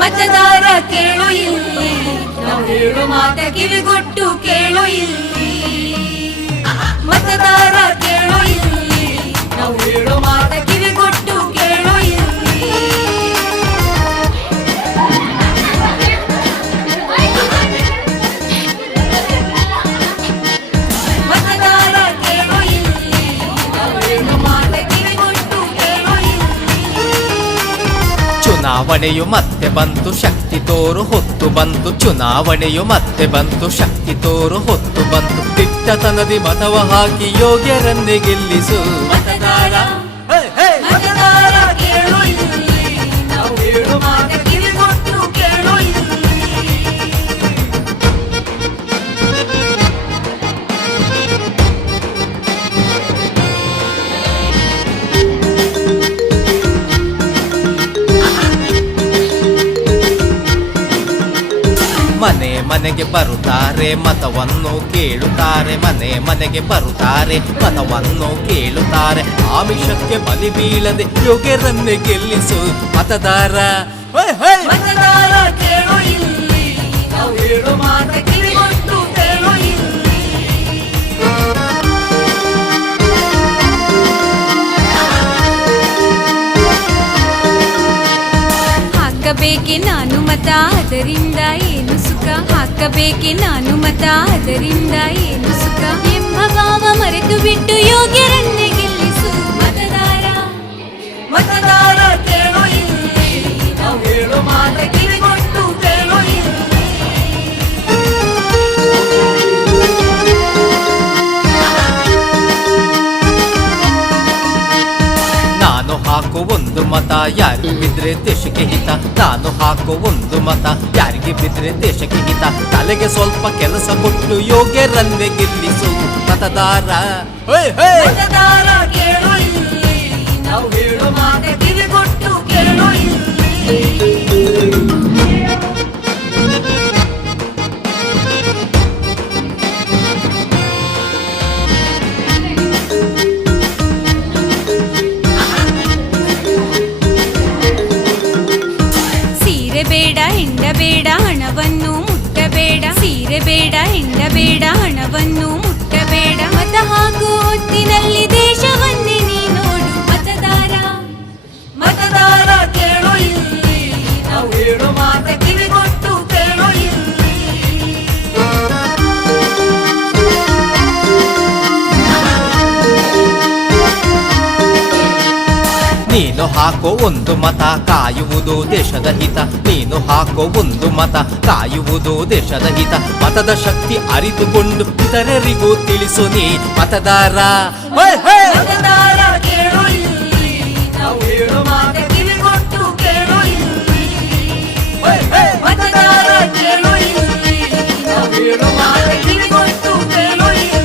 ಮತದಾರ ಕೇಳು ಇಲ್ಲಿ, ನಾವು ಹೇಳು ಮಾತ ಕಿವಿಗೊಟ್ಟು ಕೇಳು ಇಲ್ಲಿ. ಮತದಾರ ಕೇಳು ಇಲ್ಲಿ, ನಾವು ಹೇಳು ಮಾತ ಕಿವಿಗೊಟ್ಟು ಕೇಳು ಇಲ್ಲಿ. ಮತದಾರ ಕೇಳು ಇಲ್ಲಿ, ನಾವು ಹೇಳು ಮಾತ ಕಿವಿಗೊಟ್ಟು ಕೇಳು ಇಲ್ಲಿ. ಚುನಾವಣೆಯು ಮತ್ತೆ ಬಂತು, ಶಕ್ತಿ ತೋರು ಹೊತ್ತು ಬಂತು. ಚುನಾವಣೆಯು ಮತ್ತೆ ಬಂತು, ಶಕ್ತಿ ತೋರು ಹೊತ್ತು ಬಂತು. ದಿಟ್ಟತನದಿ ಮತವ ಹಾಕಿ ಯೋಗ್ಯರನ್ನೇ ಗೆಲ್ಲಿಸು. ಮತದಾರ ಮತದಾರ ಕೇಳು ಇಲ್ಲಿ, ನಾವು ಹೇಳು ಮಾತ ಕಿವಿಗೊಟ್ಟು ಕೇಳು ಇಲ್ಲಿ. ಮನೆ ಮನೆಗೆ ಬರುತ್ತಾರೆ, ಮತವನ್ನು ಕೇಳುತ್ತಾರೆ. ಮನೆ ಮನೆಗೆ ಬರುತ್ತಾರೆ, ಮತವನ್ನು ಕೇಳುತ್ತಾರೆ. ಆಮಿಷಕ್ಕೆ ಬಲಿ ಬೀಳದೆ ಯೋಗ್ಯರನ್ನೇ ಗೆಲ್ಲಿಸು. ಮತದಾರ ಮತದಾರ ಕೇಳು ಇಲ್ಲಿ, ನಾವು ಹೇಳು ಮಾತ ಕಿವಿಗೊಟ್ಟು ಕೇಳು ಇಲ್ಲಿ. ಹಾಕಬೇಕೆ ನಾನು ಮತ, ಅದರಿಂದ ಏನು ಸುಖ. ಹಾಕಬೇಕೆ ನಾನು ಮತ, ಅದರಿಂದ ಏನು ಸುಖ ಎಂಬ ಭಾವ ಮರೆತು ಬಿಟ್ಟು ಯೋಗ್ಯರನ್ನೇ ಗೆಲ್ಲಿಸು. ಮತದಾರ ಮತದಾರ ಕೇಳು ಇಲ್ಲಿ, ನಾವು ಹೇಳು ಮಾತ ಕಿವಿಗೊಟ್ಟು ಕೇಳು ಇಲ್ಲಿ. ನಾನು ಹಾಕೋ ಒಂದು ಮತ ಯಾರಿಗೆ ಬಿದ್ರೆ ದೇಶಕ್ಕೆ ಹಿತ. ನಾನು ಹಾಕೋ ಒಂದು ಮತ ಯಾರಿಗೆ ಬಿದ್ರೆ ದೇಶಕ್ಕೆ ಹಿತ. ತಲೆಗೆ ಸ್ವಲ್ಪ ಕೆಲಸ ಕೊಟ್ಟು ಯೋಗ್ಯರನ್ನೇ ಗೆಲ್ಲಿಸು. ಮತದಾರ ಮತದಾರ ಕೇಳು ಇಲ್ಲಿ, ನಾವು ಹೇಳು ಮಾತ ಕಿವಿಗೊಟ್ಟು ಕೇಳು ಇಲ್ಲಿ. ಸೀರೆ ಬೇಡ ಹೆಂಡ ಬೇಡ ಹಣವನ್ನು ಮುಟ್ಟಬೇಡ. ಸೀರೆ ಬೇಡ ಹೆಂಡ ಬೇಡ ಹಣವನ್ನು ಮುಟ್ಟಬೇಡ. ಮತ ಹಾಕುವ ಹೊತ್ತಿನಲ್ಲಿ ದೇಶವನ್ನೇ ನೀ ನೋಡು. ಮತದಾರ ಮತದಾರ ಕೇಳು ಇಲ್ಲಿ, ನಾವು ಹೇಳು ಮಾತ ಕಿವಿಗೊಟ್ಟು ಕೇಳು ಇಲ್ಲಿ. ನೀನು ಹಾಕೋ ಒಂದು ಮತ ಕಾಯುವುದು ದೇಶದ ಹಿತ. ನೀನು ಹಾಕೋ ಒಂದು ಮತ ಕಾಯುವುದು ದೇಶದ ಹಿತ. ಮತದ ಶಕ್ತಿ ಅರಿತುಕೊಂಡು ಇತರರಿಗೂ ತಿಳಿಸು ನೀ. ಮತದಾರ ಮತದಾರ ಕೇಳು ಇಲ್ಲಿ, ನಾವು ಹೇಳು ಮಾತ ಕಿವಿಗೊಟ್ಟು ಕೇಳು ಇಲ್ಲಿ. ಮತದಾರ ಕೇಳು ಇಲ್ಲಿ, ನಾವು ಹೇಳು ಮಾತ ಕಿವಿಗೊಟ್ಟು ಕೇಳು ಇಲ್ಲಿ.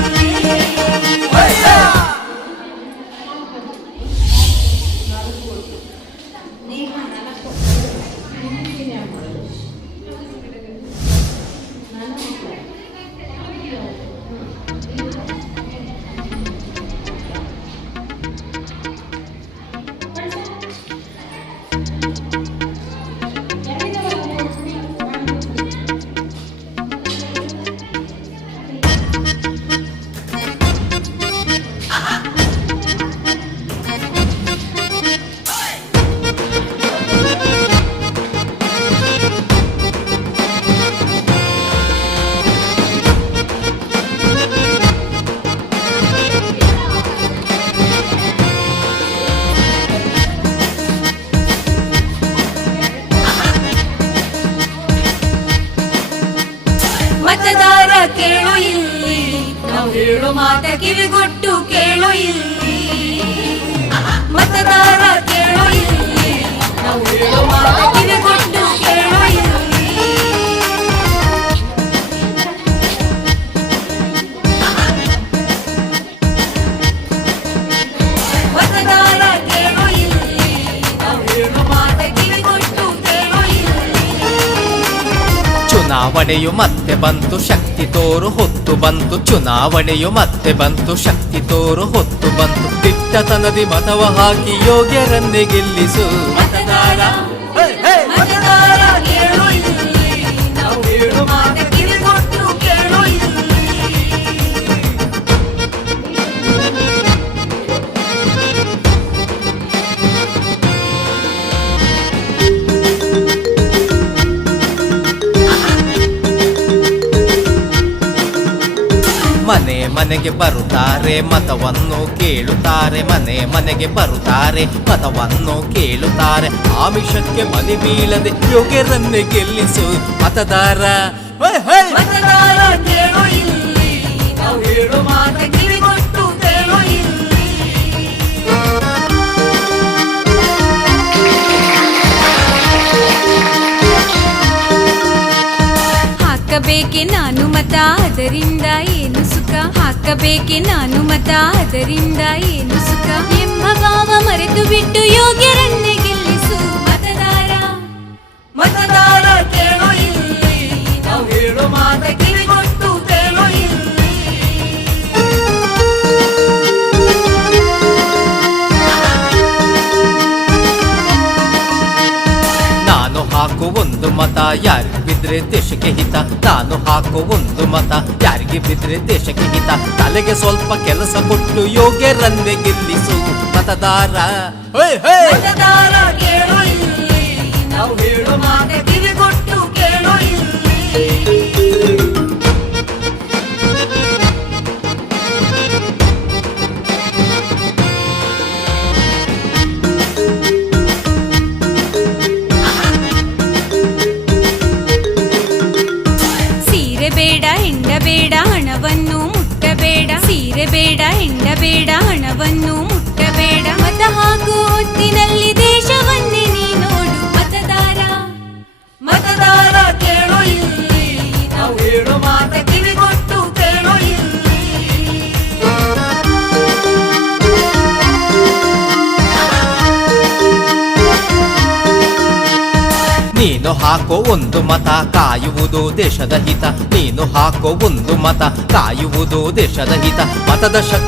ಮತದಾರ ಕೇಳು ಇಲ್ಲಿ, ನಾವು ಹೇಳು ಮಾತ ಕಿವಿಗೊಟ್ಟು ಕೇಳು ಇಲ್ಲಿ. ಮತದಾರ ಕೇಳೋ ಇಲ್ಲಿ ನಾವು ಹೇಳೋ ಮಾತ ಕಿವಿಗೊಟ್ಟು ಕೇಳೋ ಇಲ್ಲಿ ಮತದಾರ ಕೇಳೋ ಇಲ್ಲಿ ನಾವು ಹೇಳೋ ಮಾತ ಕಿವಿಗೊಟ್ಟು ಕೇಳೋ ಇಲ್ಲಿ ಚುನಾವಣೆಯು ಮತ್ತೆ ಬಂತು ಶಕ್ತಿ ತೋರು ಹೊತ್ತು ಬಂತು ಚುನಾವಣೆಯು ಮತ್ತೆ ಬಂತು ಶಕ್ತಿ ತೋರು ಹೊತ್ತು ಬಂತು ದಿಟ್ಟತನದಿ ಮತವ ಹಾಕಿ ಯೋಗ್ಯರನ್ನೇ ಗೆಲ್ಲಿಸು ಮತದಾರ ಮತದಾರ ಕೇಳೋ ಇಲ್ಲಿ ನಾವು ಹೇಳೋ ಮಾತ ಕಿವಿಗೊಟ್ಟು ಕೇಳೋ ಇಲ್ಲಿ ಮನೆ ಮನೆಗೆ ಬರುತ್ತಾರೆ ಮತವನ್ನು ಕೇಳುತ್ತಾರೆ ಮನೆ ಮನೆಗೆ ಬರುತ್ತಾರೆ ಮತವನ್ನು ಕೇಳುತ್ತಾರೆ ಆಮಿಷಕ್ಕೆ ಬಲಿ ಬೀಳದೆ ಯೋಗ್ಯರನ್ನೇ ಗೆಲ್ಲಿಸು ಮತದಾರ ಮತದಾರ ಕೇಳೋ ಇಲ್ಲಿ ನಾವು ಹೇಳೋ ಮಾತ ಕಿವಿಗೊಟ್ಟು ಕೇಳೋ ಇಲ್ಲಿ ಹಾಕಬೇಕೆ ನಾನು ಮತ ಅದರಿಂದ ಏನು ಸುಖ ಹಾಕಬೇಕೆ ನಾನು ಮತ ಅದರಿಂದ ಏನು ಸುಖ ಎಂಬ ಭಾವ ಮರೆತು ಬಿಟ್ಟು ಯೋಗ್ಯರನ್ನೇ ಗೆಲ್ಲಿಸು ಮತದಾರ ಮತದಾರ ಕೇಳೋ ಇಲ್ಲಿ ನಾವು ಹೇಳೋ ಮಾತ ಕಿವಿಗೊಟ್ಟು ಕೇಳೋ ಇಲ್ಲಿ ನಾನು ಹಾಕೋ ಒಂದು ಮತ ಯಾರಿಗೆ ಬಿದ್ರೆ ದೇಶಕ್ಕೆ ಹಿತ ನಾನು ಹಾಕೋ ಒಂದು ಮತ ಯಾರಿಗೆ ಬಿದ್ರೆ ದೇಶಕ್ಕೆ ಹಿತ ತಲೆಗೆ ಸ್ವಲ್ಪ ಕೆಲಸ ಕೊಟ್ಟು ಯೋಗ್ಯರನ್ನೇ ಗೆಲ್ಲಿಸು ಮತದಾರ ಮತದಾರ ಕೇಳೋ ಇಲ್ಲಿ ನಾವು ಹೇಳೋ ಮಾತ ಕಿವಿಗೊಟ್ಟು ಕೇಳೋ ಇಲ್ಲಿ ಸೀರೆ ಬೇಡ ಹೆಂಡ ಬೇಡ ಹಣವನ್ನು ಮುಟ್ಟಬೇಡ ಸೀರೆ ಬೇಡ ಹೆಂಡ ಬೇಡ ಹಣವನ್ನು ಮುಟ್ಟಬೇಡ ಮತ ಹಾಕುವ ಹೊತ್ತಿನಲ್ಲಿ ದೇಶವನ್ನೇ ನೀ ನೋಡು ಮತದಾರ ಮತದಾರ ಕೇಳೋ ಇಲ್ಲಿ ನಾವು ಹೇಳೋ ಮಾತ ಕಿವಿಗೊಟ್ಟು ಕೇಳೋ ಇಲ್ಲಿ ನೀನು ಹಾಕೋ ಒಂದು ಮತ ಕಾಯುವುದು ದೇಶದ ಹಿತ ನೀನು ಹಾಕೋ ಒಂದು ಮತ ಕಾಯುವುದು ದೇಶದ ಹಿತ ಮತದ ಶಕ್ತಿ